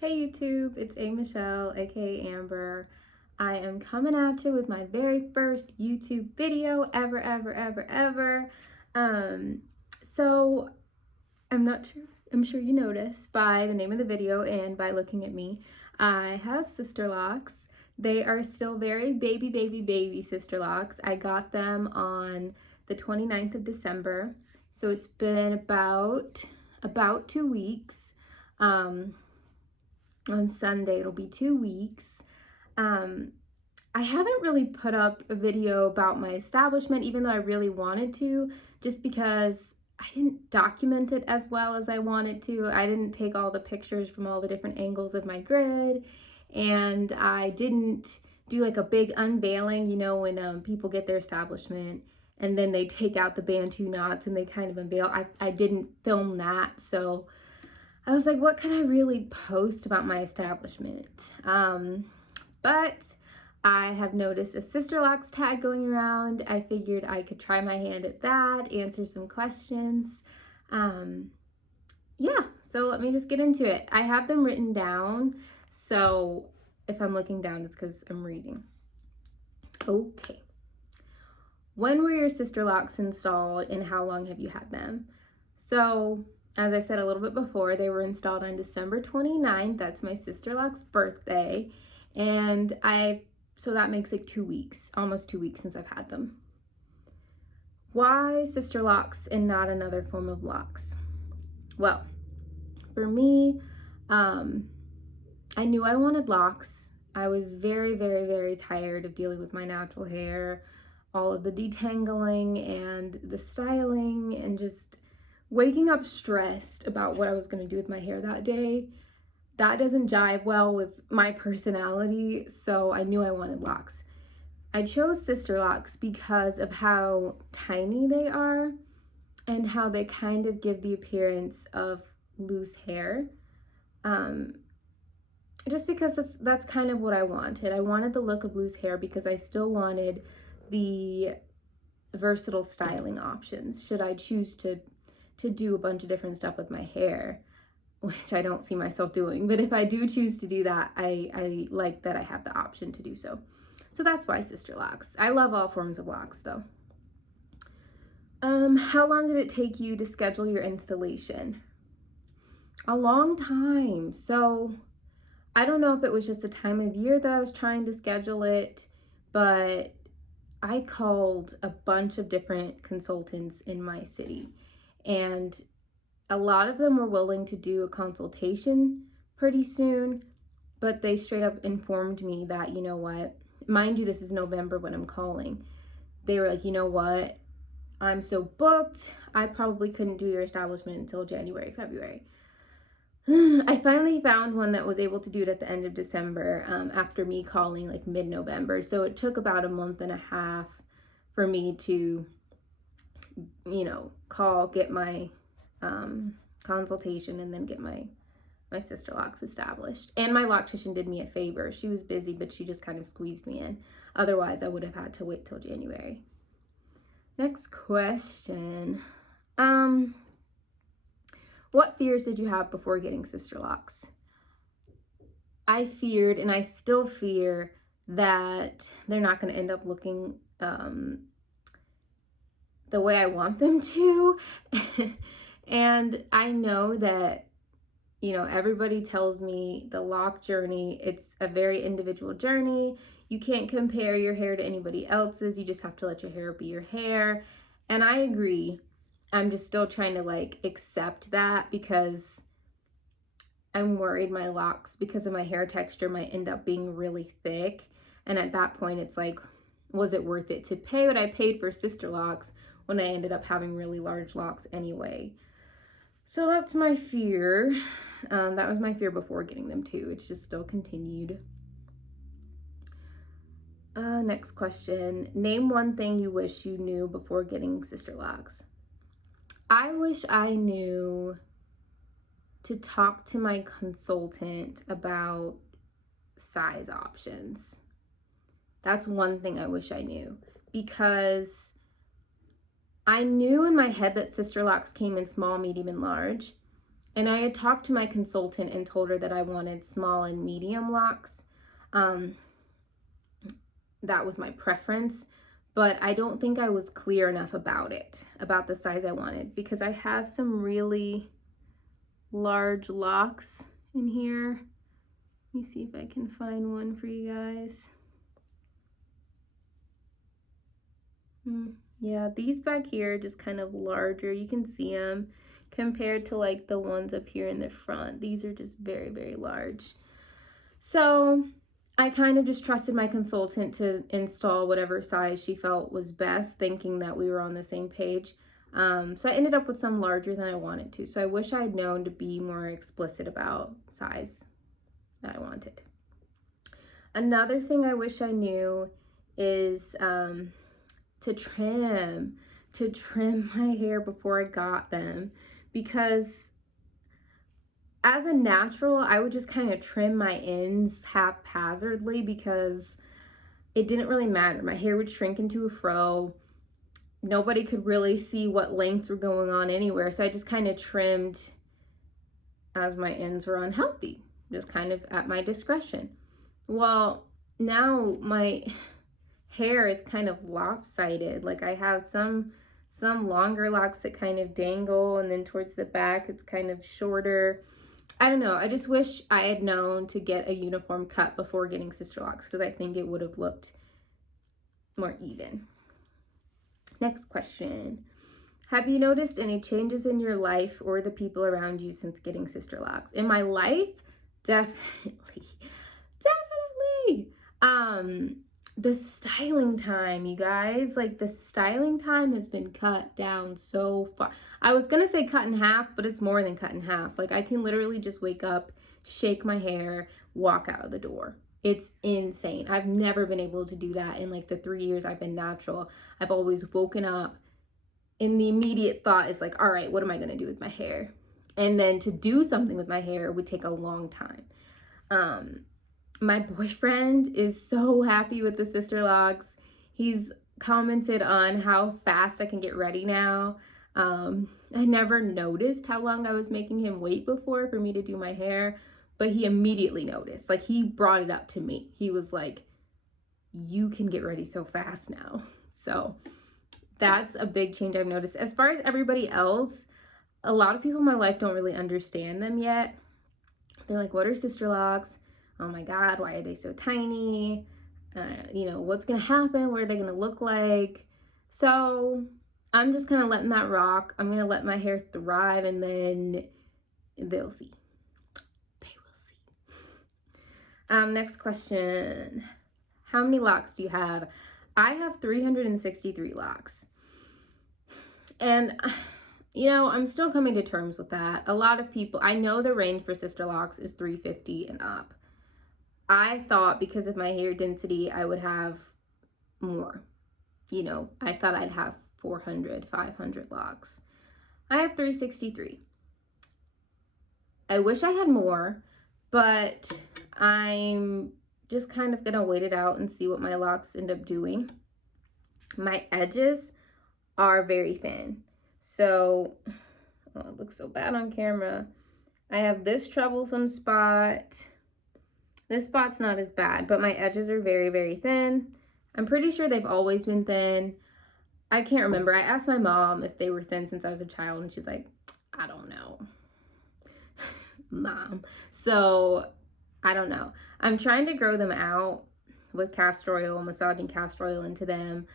Hey YouTube, it's A. Michelle, aka Amber. I am coming at you with my very first YouTube video ever. So I'm sure you noticed by the name of the video and by looking at me, I have Sisterlocks. They are still very baby Sisterlocks. I got them on the 29th of December, so it's been about 2 weeks. On Sunday, it'll be 2 weeks. I haven't really put up a video about my establishment, even though I really wanted to, just because I didn't document it as well as I wanted to. I didn't take all the pictures from all the different angles of my grid, and I didn't do like a big unveiling, when people get their establishment and then they take out the Bantu knots and they kind of unveil. I didn't film that, so I was like, what can I really post about my establishment? But I have noticed a Sisterlocks tag going around. I figured I could try my hand at that, answer some questions. Yeah, so let me just get into it. I have them written down, so if I'm looking down, it's because I'm reading. Okay. When were your Sisterlocks installed and how long have you had them? So, as I said a little bit before, they were installed on December 29th. That's my Sisterlock's birthday. And so that makes like 2 weeks, almost 2 weeks since I've had them. Why Sisterlocks and not another form of locks? Well, for me, I knew I wanted locks. I was very tired of dealing with my natural hair, all of the detangling and the styling, and just waking up stressed about what I was going to do with my hair that day. That doesn't jive well with my personality, so I knew I wanted locks. I chose Sisterlocks because of how tiny they are and how they kind of give the appearance of loose hair. Just because that's kind of what I wanted. I wanted the look of loose hair because I still wanted the versatile styling options should I choose to do a bunch of different stuff with my hair, which I don't see myself doing. But if I do choose to do that, I like that I have the option to do so. So that's why Sisterlocks. I love all forms of locks though. How long did it take you to schedule your installation? A long time. So I don't know if it was just the time of year that I was trying to schedule it, but I called a bunch of different consultants in my city, and a lot of them were willing to do a consultation pretty soon, but they straight up informed me that, you know what, mind you, this is November when I'm calling. They were like, you know what, I'm so booked, I probably couldn't do your establishment until January, February. I finally found one that was able to do it at the end of December, after me calling like mid-November. So it took about a month and a half for me to, call, get my consultation, and then get my Sisterlocks established. And my loctician did me a favor. She was busy, but she just kind of squeezed me in. Otherwise, I would have had to wait till January. Next question. What fears did you have before getting Sisterlocks? I feared, and I still fear, that they're not going to end up looking the way I want them to. And I know that, everybody tells me the lock journey, it's a very individual journey. You can't compare your hair to anybody else's. You just have to let your hair be your hair. And I agree. I'm just still trying to accept that, because I'm worried my locks, because of my hair texture, might end up being really thick. And at that point, it's like, was it worth it to pay what I paid for Sisterlocks when I ended up having really large locks anyway? So that's my fear. That was my fear before getting them too. It's just still continued. Next question. Name one thing you wish you knew before getting Sisterlocks. I wish I knew to talk to my consultant about size options. That's one thing I wish I knew, because I knew in my head that Sisterlocks came in small, medium, and large. And I had talked to my consultant and told her that I wanted small and medium locks. That was my preference, but I don't think I was clear enough about it, about the size I wanted, because I have some really large locks in here. Let me see if I can find one for you guys. Yeah, these back here are just kind of larger. You can see them compared to like the ones up here in the front. These are just very, very large. So I kind of just trusted my consultant to install whatever size she felt was best, thinking that we were on the same page. So I ended up with some larger than I wanted to. So I wish I had known to be more explicit about size that I wanted. Another thing I wish I knew is to trim my hair before I got them, because as a natural, I would just kind of trim my ends haphazardly because it didn't really matter. My hair would shrink into a fro. Nobody could really see what lengths were going on anywhere. So I just kind of trimmed as my ends were unhealthy, just kind of at my discretion. Well, now my hair is kind of lopsided. Like I have some longer locks that kind of dangle, and then towards the back it's kind of shorter. I don't know. I just wish I had known to get a uniform cut before getting Sisterlocks, because I think it would have looked more even. Next question. Have you noticed any changes in your life or the people around you since getting Sisterlocks? In my life? Definitely. The styling time, you guys, like the styling time has been cut down so far. I was gonna say cut in half, but it's more than cut in half. Like I can literally just wake up, shake my hair, walk out of the door. It's insane. I've never been able to do that in like the 3 years I've been natural. I've always woken up and the immediate thought is like, all right, what am I gonna do with my hair? And then to do something with my hair would take a long time. My boyfriend is so happy with the Sisterlocks. He's commented on how fast I can get ready now. I never noticed how long I was making him wait before for me to do my hair, but he immediately noticed. Like he brought it up to me. He was like, you can get ready so fast now. So that's a big change I've noticed. As far as everybody else, a lot of people in my life don't really understand them yet. They're like, what are Sisterlocks? Oh my God, why are they so tiny? What's gonna happen? What are they gonna look like? So I'm just kind of letting that rock. I'm gonna let my hair thrive, and then they'll see. They will see. Next question. How many locks do you have? I have 363 locks. And I'm still coming to terms with that. A lot of people, I know the range for Sisterlocks is 350 and up. I thought because of my hair density, I would have more. I thought I'd have 400, 500 locks. I have 363. I wish I had more, but I'm just kind of gonna wait it out and see what my locks end up doing. My edges are very thin. So, it looks so bad on camera. I have this troublesome spot. This spot's not as bad, but my edges are very, very thin. I'm pretty sure they've always been thin. I can't remember. I asked my mom if they were thin since I was a child, and she's like, I don't know. Mom. So, I don't know. I'm trying to grow them out with castor oil, massaging castor oil into them.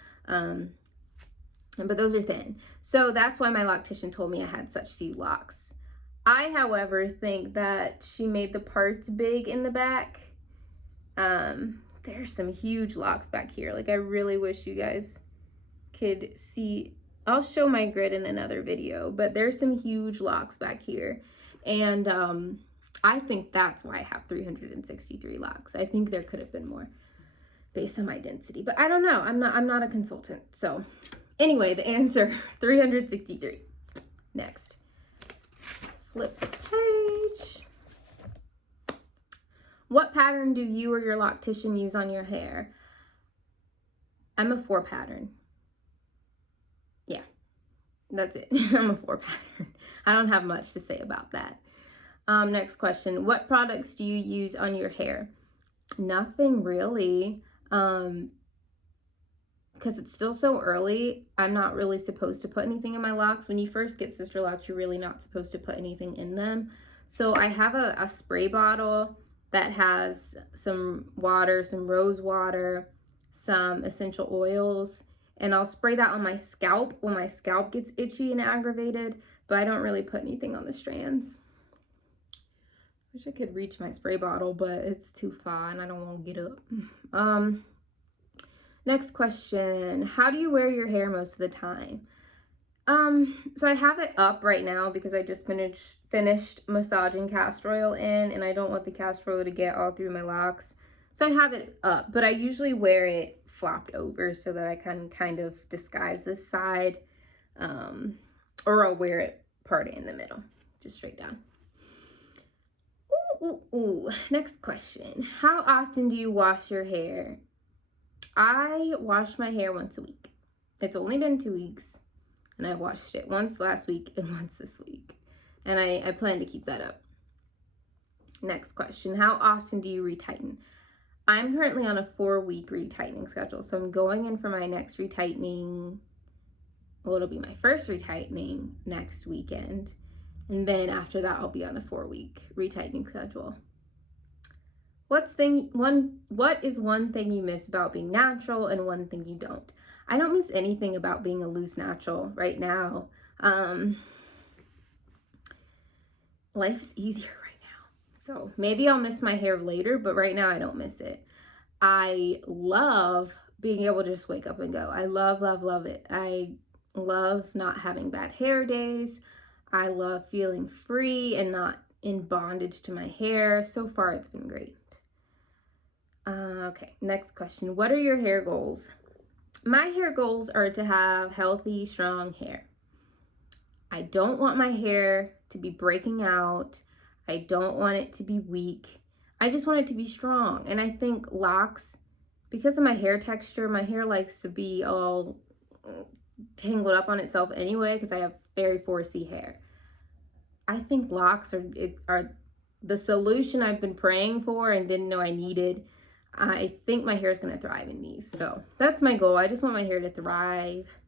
But those are thin. So that's why my loctician told me I had such few locks. I, however, think that she made the parts big in the back. There's some huge locks back here. Like I really wish you guys could see. I'll show my grid in another video, but there's some huge locks back here. And I think that's why I have 363 locks. I think there could have been more based on my density, but I don't know. I'm not a consultant. So anyway, the answer 363. Next. Flip the page. What pattern do you or your loctician use on your hair? I'm a 4 pattern. Yeah, that's it. I'm a 4 pattern. I don't have much to say about that. Next question. What products do you use on your hair? Nothing really. Because it's still so early, I'm not really supposed to put anything in my locks. When you first get Sisterlocks, you're really not supposed to put anything in them. So I have a spray bottle that has some water, some rose water, some essential oils, and I'll spray that on my scalp when my scalp gets itchy and aggravated, but I don't really put anything on the strands. Wish I could reach my spray bottle, but it's too far and I don't want to get up. Next question. How do you wear your hair most of the time? So I have it up right now because I just finished massaging castor oil in, and I don't want the castor oil to get all through my locks. So I have it up, but I usually wear it flopped over so that I can kind of disguise this side, or I'll wear it part in the middle, just straight down. Ooh. Next question. How often do you wash your hair? I wash my hair once a week. It's only been 2 weeks, and I washed it once last week and once this week. And I plan to keep that up. Next question. How often do you retighten? I'm currently on a 4-week retightening schedule. So I'm going in for my next retightening. Well, it'll be my first retightening next weekend. And then after that, I'll be on a 4-week retightening schedule. What is one thing you miss about being natural and one thing you don't? I don't miss anything about being a loose natural right now. Life is easier right now. So maybe I'll miss my hair later, but right now I don't miss it. I love being able to just wake up and go. I love it. I love not having bad hair days. I love feeling free and not in bondage to my hair. So far, it's been great. Okay, next question. What are your hair goals? My hair goals are to have healthy, strong hair. I don't want my hair to be breaking out. I don't want it to be weak. I just want it to be strong. And I think locks, because of my hair texture, my hair likes to be all tangled up on itself anyway because I have very 4C hair. I think locks are the solution I've been praying for and didn't know I needed. I think my hair is going to thrive in these. So that's my goal. I just want my hair to thrive.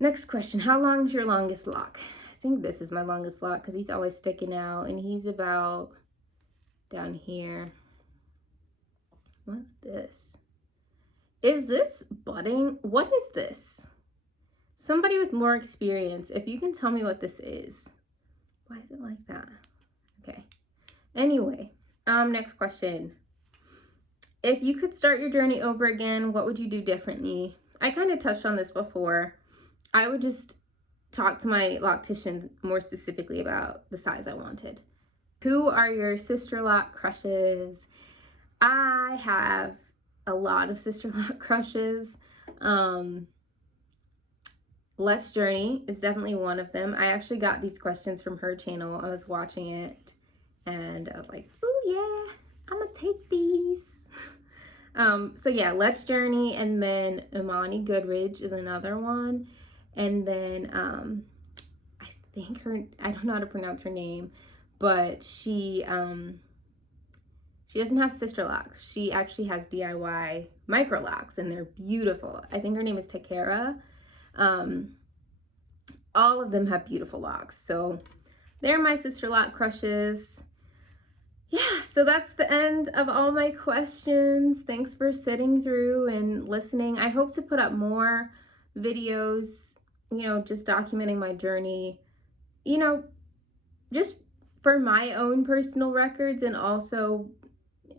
Next question. How long is your longest lock? I think this is my longest lock because he's always sticking out, and he's about down here. What's this? Is this budding? What is this? Somebody with more experience, if you can tell me what this is. Why is it like that? Okay. Anyway, next question. If you could start your journey over again, what would you do differently? I kind of touched on this before. I would just talk to my loctician more specifically about the size I wanted. Who are your Sisterlock crushes? I have a lot of Sisterlock crushes. Let's Journey is definitely one of them. I actually got these questions from her channel. I was watching it and I was like, oh yeah, I'm gonna take these. So yeah, Let's Journey, and then Imani Goodridge is another one. And then I think I don't know how to pronounce her name, but she doesn't have Sisterlocks. She actually has DIY micro locks, and they're beautiful. I think her name is Takara. All of them have beautiful locks. So they're my Sisterlock crushes. Yeah, so that's the end of all my questions. Thanks for sitting through and listening. I hope to put up more videos, just documenting my journey, just for my own personal records, and also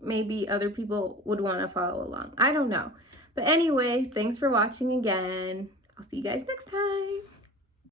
maybe other people would want to follow along. I don't know. But anyway, thanks for watching again. I'll see you guys next time.